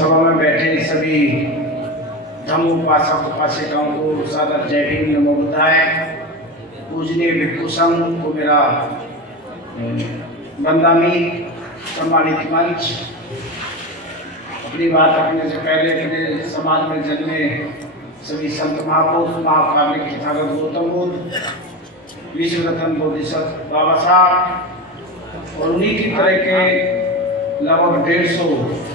सभा में बैठे सभी धर्म उपासक उपासिकाओं को सादर जय भीम नमो बुद्धाय। पूजनीय भिक्षु संघ को मेरा बंदामी सम्मानित मंच। अपनी बात रखने से पहले अपने समाज में जन्मे सभी संत महापुरुष महाकाव्य तथागत गौतम बुद्ध, विश्व रत्न बोधिसत्व बाबा साहब और उन्हीं की तरह के लगभग 150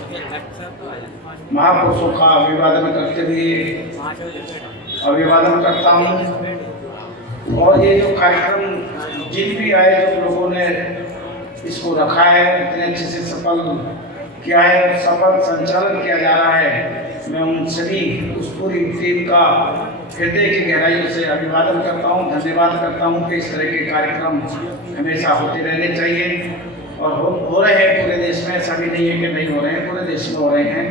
महापुरुषों का अभिवादन करते हुए अभिवादन करता हूँ। और ये जो कार्यक्रम जिन भी आए जो लोगों ने इसको रखा है, इतने अच्छे से सफल किया है, सफल संचालन किया जा रहा है, मैं उन सभी उस पूरी टीम का हृदय की गहराइयों से अभिवादन करता हूँ, धन्यवाद करता हूँ कि इस तरह के कार्यक्रम हमेशा होते रहने चाहिए और हो रहे हैं पूरे देश में। ऐसा भी नहीं है कि नहीं हो रहे हैं, पूरे देश में हो रहे हैं।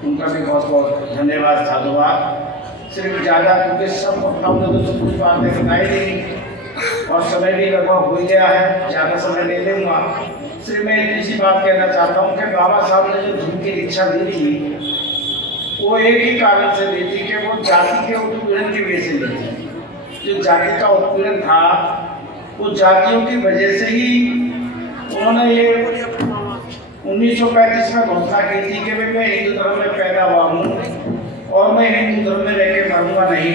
उनका भी बहुत बहुत धन्यवाद साधुवाद। सिर्फ ज़्यादा क्योंकि सब हमने तो कुछ बातें बताई नहीं और समय भी लगभग हो गया है, ज़्यादा समय नहीं लूँगा। सिर्फ मैं इतनी सी बात कहना चाहता हूँ कि बाबा साहब ने जो धर्म की दीक्षा दी थी वो एक ही कारण से दी थी कि वो जाति के उत्पीड़न की वजह से दी थी। जो जाति का उत्पीड़न था वो जातियों की वजह से ही उन्होंने ये 1935 में घोषणा की थी कि मैं हिंदू धर्म में पैदा हुआ हूँ और मैं हिंदू धर्म में रह के मरूंगा नहीं।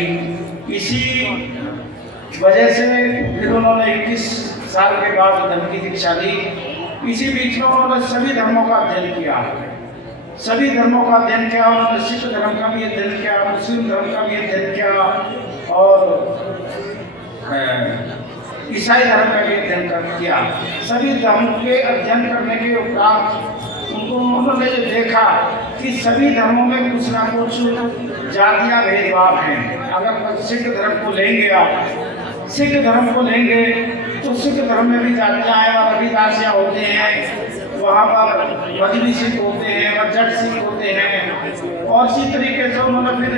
इसी वजह से फिर उन्होंने 21 साल के बाद धर्म की दीक्षा दी। इसी बीच में उन्होंने सभी धर्मों का अध्ययन किया, सभी धर्मों का अध्ययन किया। उन्होंने सिख धर्म का भी अध्ययन किया, मुस्लिम धर्म का भी अध्ययन किया और ईसाई धर्म का भी अध्ययन किया। सभी धर्म के अध्ययन करने के उपरांत उन्होंने जो देखा कि सभी धर्मों में कुछ ना कुछ जातियां भेदभाव हैं। अगर सिख धर्म को लेंगे, आप सिख धर्म को लेंगे तो सिख धर्म में भी जातियां हैं और रविदासियां होते हैं, वहाँ पर मजली सिख होते हैं और जट सिख होते हैं। और इसी तरीके से उन्होंने फिर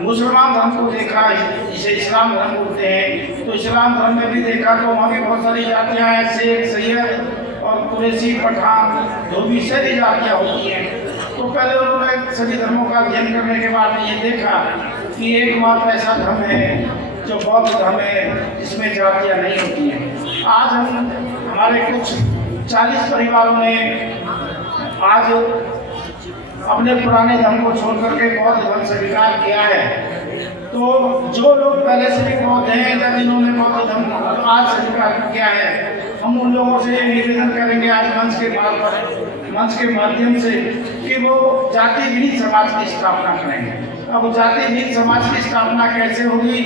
मुसलमान धर्म को देखा, जिसे इस्लाम धर्म बोलते हैं, तो इस्लाम धर्म में भी देखा तो वहाँ भी बहुत सारी जातियाँ हैं, शेख सैयद और कुरैशी पठान धोबी सारी जातियाँ होती हैं। तो पहले उन्होंने सभी धर्मों का अध्ययन करने के बाद ये देखा कि एकमात्र ऐसा धर्म है जो बौद्ध धर्म है जिसमें जातियाँ नहीं होती हैं। आज हमारे कुछ 40 परिवारों ने आज अपने पुराने धर्म को छोड़ करके बौद्ध धर्म स्वीकार किया है। तो जो लोग पहले से भी बौद्ध हैं या जिन्होंने बौद्ध धर्म आज स्वीकार किया है, हम उन लोगों से निवेदन करेंगे आज मंच के माध्यम से कि वो जाति विहीन समाज की स्थापना करेंगे। अब जाति विहीन समाज की स्थापना कैसे होगी?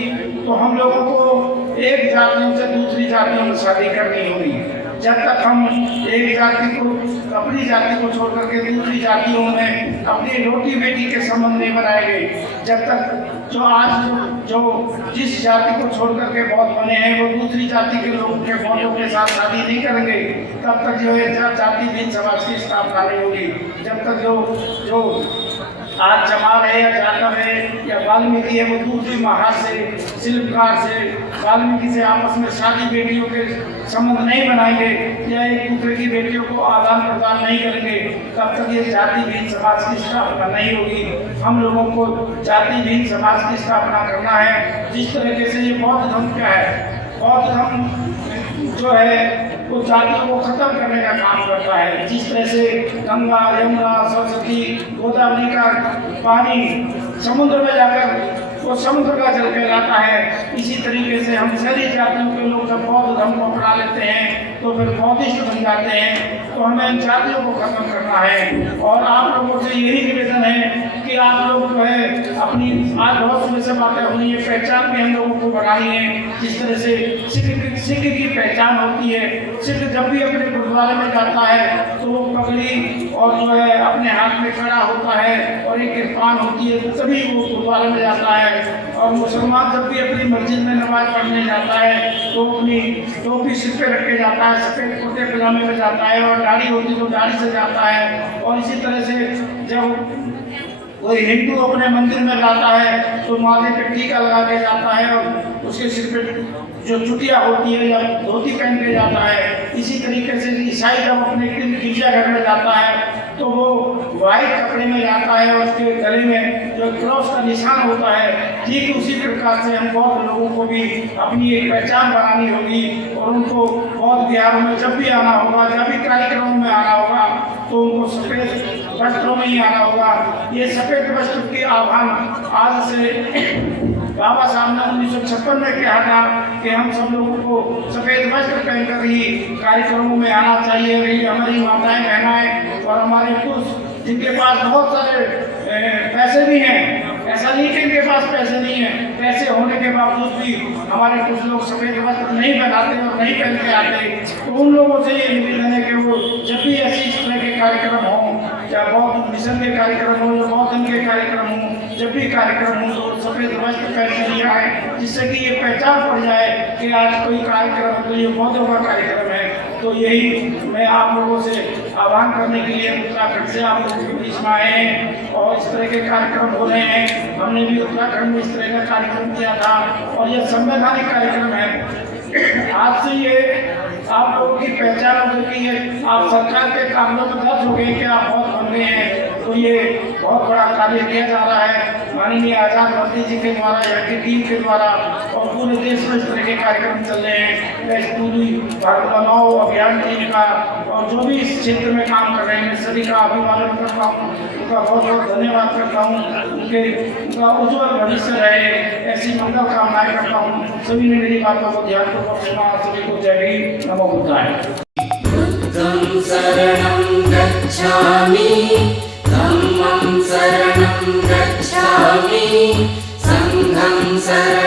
तो हम लोगों को एक जातियों से दूसरी जातियों में शादी करनी होगी। जब तक हम एक जाति को अपनी जाति को छोड़ करके दूसरी जातियों में अपनी रोटी बेटी के संबंध नहीं बनाएंगे, जब तक जो जिस जाति को छोड़ करके बौद्ध बने हैं वो दूसरी जाति के लोगों के बौद्धों के साथ शादी नहीं करेंगे, तब तक जो है जाति विहीन समाज की स्थापना नहीं होगी। जब तक जो आज चमार है या जाटव है या वाल्मीकि है वो दूसरी महार से शिल्पकार से वाल्मीकि से आपस में शादी बेटियों के संबंध नहीं बनाएंगे या एक दूसरे की बेटियों को आदान प्रदान नहीं करेंगे, तब तक ये जाति विहीन समाज की स्थापना नहीं होगी। हम लोगों को जाति विहीन समाज की स्थापना करना है। जिस तरीके से ये बौद्ध धर्म क्या है, बौद्ध धर्म जो है वो जातियों को खत्म करने का काम करता है। जिस तरह से गंगा यमुना सरस्वती गोदावरी का पानी समुद्र में जाकर वो समुद्र का जल कहलाता है, इसी तरीके से हम सारी जातियों के लोग जब बौद्ध धर्म को अपना लेते हैं तो फिर बौद्धिस्ट बन जाते हैं। तो हमें इन जातियों को खत्म करना है। और आप लोगों से यही निवेदन है कि आप लोग जो है अपनी आज बहुत समय से बातें हुई है, पहचान भी हम लोगों को बढ़ानी है। जिस तरह से सिख की पहचान होती है, सिख जब भी अपने गुरुद्वारे में जाता है तो वो पगड़ी और जो है अपने हाथ में खड़ा होता है और एक इरफान होती है, तभी वो गुरुद्वारे में जाता है। और मुसलमान जब भी अपनी मस्जिद में नमाज पढ़ने जाता है तो अपनी टोपी सिर पे रख के जाता है, सफेद कुर्ते पजामे में जाता है और दाढ़ी होती तो दाढ़ी से जाता है। और इसी तरह से जब कोई हिंदू अपने मंदिर में जाता है तो माथे पे टीका लगा के जाता है और उसके सिर पे जो चुटिया होती है या धोती पहन के जाता है। इसी तरीके से ईसाई जब अपने गिरजाघर में जाता है तो वो आता है और उसके गले में जो क्रॉस का निशान होता है, ठीक उसी प्रकार से हम बौद्ध लोगों को भी अपनी एक पहचान बनानी होगी और उनको बौद्ध विहारों में जब भी आना होगा, जब भी कार्यक्रमों में आना होगा तो उनको सफ़ेद वस्त्रों में ही आना होगा। ये सफ़ेद वस्त्र के आह्वान आज से बाबा साहब ने 1956 में कहा था कि हम सब लोगों को सफ़ेद वस्त्र पहनकर ही कार्यक्रमों में आना चाहिए। वही हमारी माताएं बहनाएं और हमारे पुरुष जिनके पास बहुत सारे पैसे भी हैं, ऐसा नहीं कि इनके पास पैसे नहीं हैं, पैसे होने के बावजूद भी हमारे कुछ लोग सफ़ेद वस्त्र नहीं पहनाते और नहीं पहन के आते। तो उन लोगों से ये निवेदन है कि वो जब भी ऐसी इस तरह के कार्यक्रम हों, या बौद्ध मिशन के कार्यक्रम हो या बौद्ध के कार्यक्रम हो, जब भी कार्यक्रम हो तो सफ़ेद वस्त्र पहन के लिया है, जिससे कि ये पहचान पड़ जाए कि आज कोई कार्यक्रम तो ये बौद्धों का कार्यक्रम है। तो यही मैं आप लोगों से आह्वान करने के लिए उत्तराखंड से आप लोगों के बीच में आए हैं और इस तरह के कार्यक्रम हो रहे हैं। हमने भी उत्तराखंड में इस तरह का कार्यक्रम किया था और यह संवैधानिक कार्यक्रम है। आज से ये आप लोगों की पहचान हो चुकी है, आप सरकार के कामों में दर्ज हो गए कि आप बहुत बन गए हैं। तो ये बहुत बड़ा कार्य किया जा रहा है माननीय आजाद मंत्री जी के द्वारा, यहाँ की टीम के द्वारा, और पूरे देश में इस तरह के कार्यक्रम चल रहे हैं। मैं इस पूरी भारत बनाओ अभियान टीम का और जो भी इस क्षेत्र में काम कर रहे हैं सभी का अभिवादन करता हूँ, उनका बहुत बहुत धन्यवाद करता हूँ। उनका उज्ज्वल भविष्य रहे ऐसी मंगल कामनाएं करता हूँ। सभी ने मेरी बातों को ध्यानपूर्वक सुना। सभी को जय भीम, नमो बुद्धाय। बुद्धं शरणं गच्छामि, धम्मं शरणं गच्छामि, संघं शरणं